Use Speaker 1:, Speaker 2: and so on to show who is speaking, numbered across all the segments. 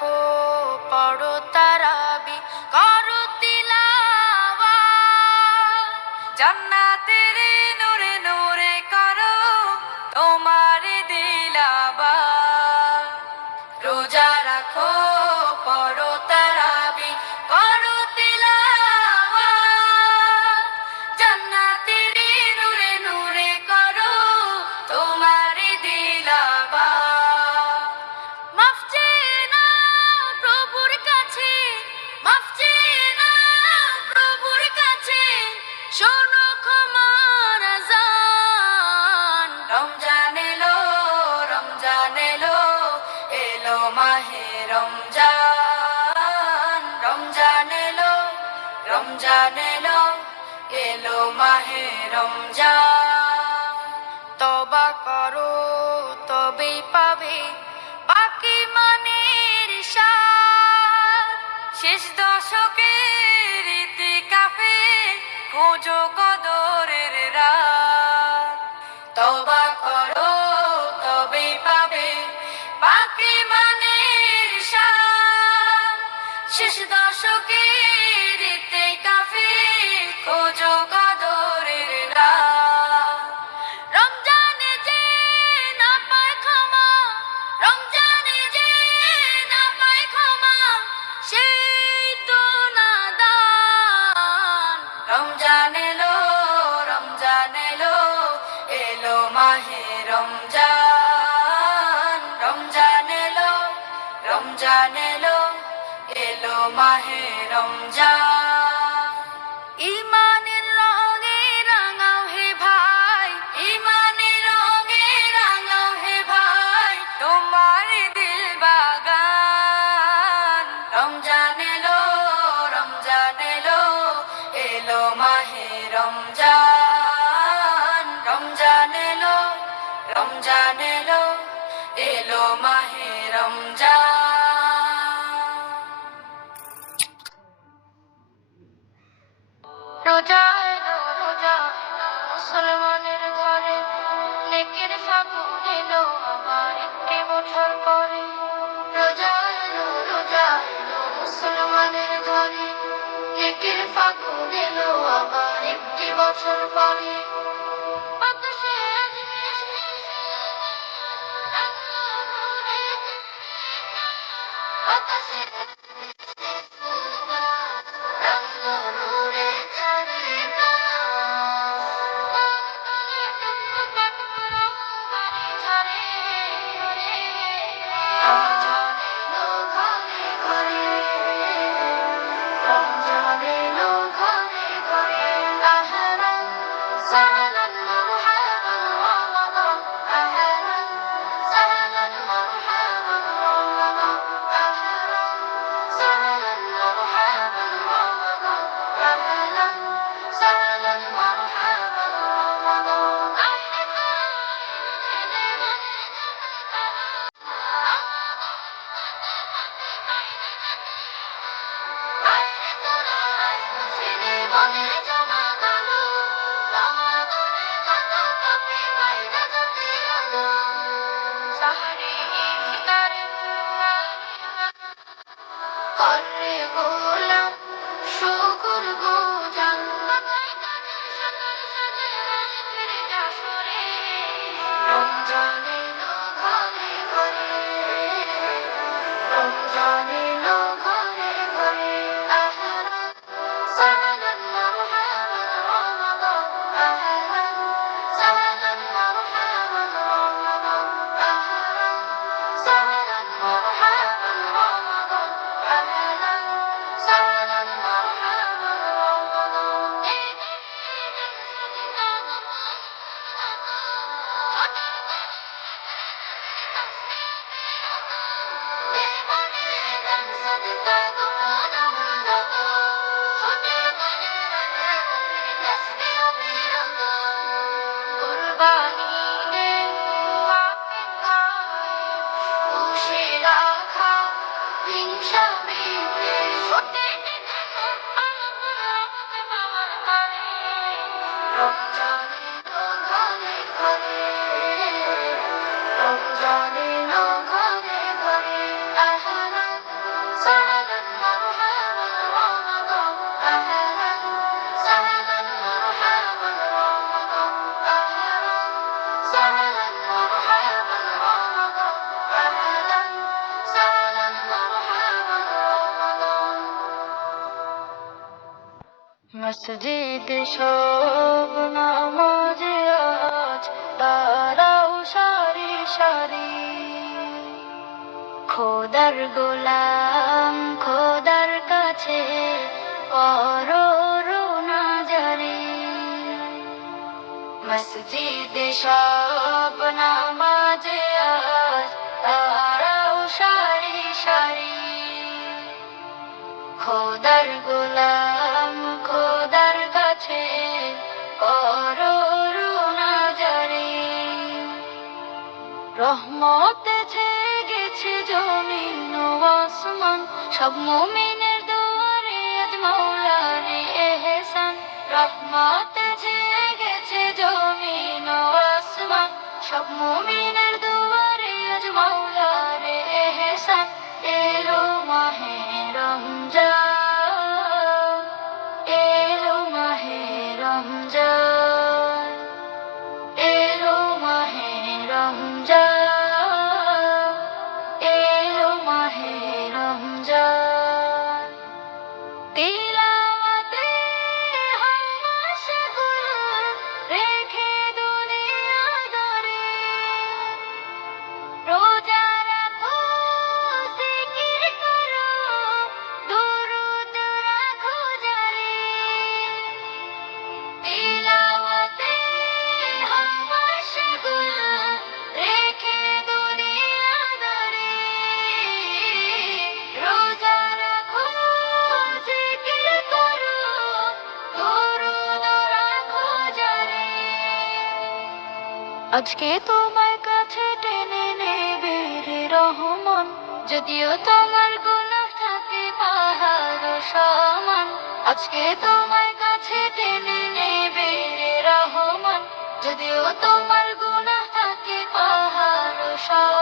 Speaker 1: রাখো পড়ো তারাবি করো তিলাওয়া জান্নাতের এলো এলো মাহে রমজান। তবা করো, তবেই পাবে পাকি মানের শেষ দশকের রীতি কাফে খোঁজো কদরের রাত। তবা করো, তবেই পাবে পাকি মানের শেষ দশ বছর পরে Thank you. Thank you. time. মসজিদ সব নামাজে আজ তারাও সারি সারি। খোদার গোলাম, খোদার কাছে করুণা জারি। মসজিদ সব নামাজ tub moment. আজকে তোমার কাছে টেনে নেবে রে রহমান। যদিও তোমারগুলো থাকে পাহাড় সমান। আজকে তোমার কাছে টেনে নেবে রে রহমান। যদিও তোমারগুলো থাকে পাহাড় সমান।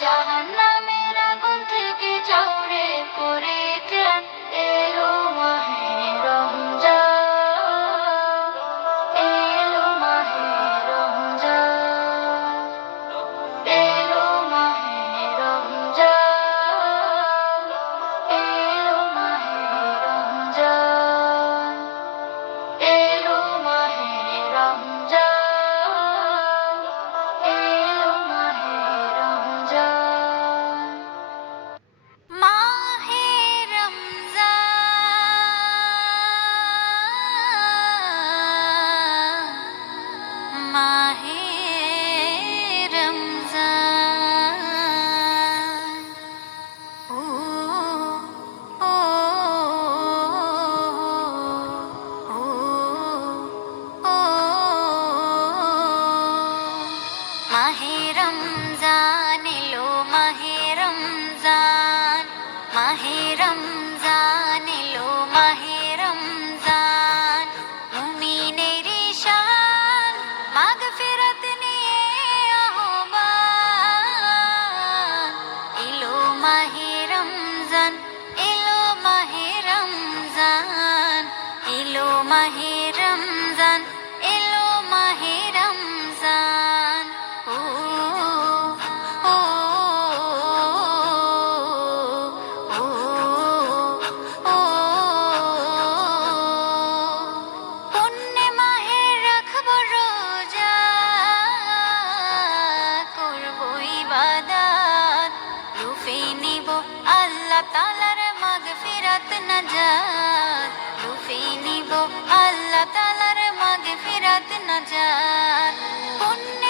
Speaker 2: জাহান্নাম। তালার মাগ ফিরত না যাত লুফে নিব আল্লাহ তালার মাগ ফিরাত না যাত পুণ্য